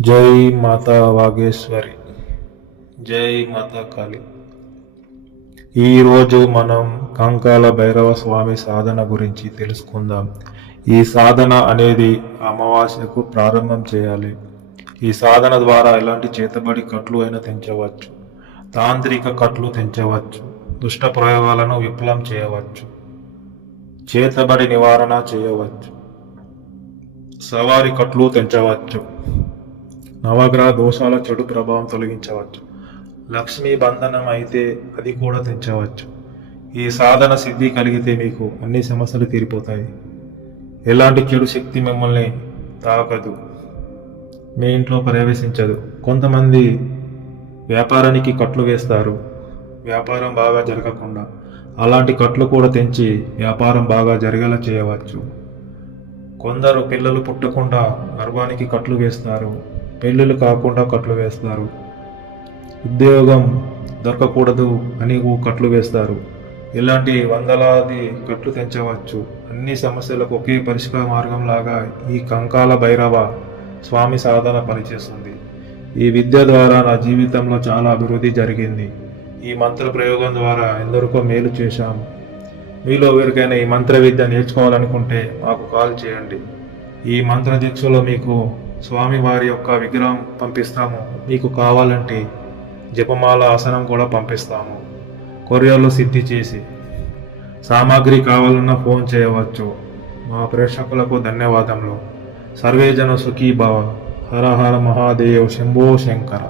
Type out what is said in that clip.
జై మాతా వాగేశ్వరి. జై మాతా కాళి. ఈరోజు మనం కంకాల భైరవ స్వామి సాధన గురించి తెలుసుకుందాం. ఈ సాధన అనేది అమావాస్యకు ప్రారంభం చేయాలి. ఈ సాధన ద్వారా ఎలాంటి చేతబడి కట్లు అయినా తెంచవచ్చు. తాంత్రిక కట్లు తెంచవచ్చు. దుష్ట ప్రయోగాలను విఫలం చేయవచ్చు. చేతబడి నివారణ చేయవచ్చు. సవారి కట్లు తెంచవచ్చు. నవగ్రహ దోషాల చెడు ప్రభావం తొలగించవచ్చు. లక్ష్మీ బంధనం అయితే అది కూడా తెంచవచ్చు. ఈ సాధన సిద్ధి కలిగితే మీకు అన్ని సమస్యలు తీరిపోతాయి. ఎలాంటి చెడు శక్తి మిమ్మల్ని తాకదు. మీ ఇంట్లో ప్రవేశించదు. కొంతమంది వ్యాపారానికి కట్లు వేస్తారు. వ్యాపారం బాగా జరగకుండా. అలాంటి కట్లు కూడా తెంచి వ్యాపారం బాగా జరిగేలా చేయవచ్చు. కొందరు పిల్లలు పుట్టకుండా గర్భానికి కట్లు వేస్తారు. పెళ్ళిళ్ళు కాకుండా కట్లు వేస్తారు ఉద్యోగం దొరకకూడదు అని కట్లు వేస్తారు. ఇలాంటి వందలాది కట్లు తెంచవచ్చు. అన్ని సమస్యలకు ఒకే పరిష్కార మార్గం లాగా ఈ కంకాల భైరవ స్వామి సాధన పనిచేస్తుంది. ఈ విద్య ద్వారా నా జీవితంలో చాలా అభివృద్ధి జరిగింది. ఈ మంత్ర ప్రయోగం ద్వారా ఎందరికో మేలు చేశాము మీలో ఎవరికైనా ఈ మంత్ర విద్య నేర్చుకోవాలనుకుంటే మాకు కాల్ చేయండి. ఈ మంత్ర దీక్షలో మీకు స్వామి వారి యొక్క విగ్రహం పంపిస్తాము. మీకు కావాలంటే జపమాల ఆసనం కూడా పంపిస్తాము. కొరియర్లో సిద్ధి చేసి సామాగ్రి కావాలన్నా ఫోన్ చేయవచ్చు. మా ప్రేక్షకులకు ధన్యవాదములు. సర్వేజన సుఖీభావ. హర హర మహాదేవ్ శంభో శంకర.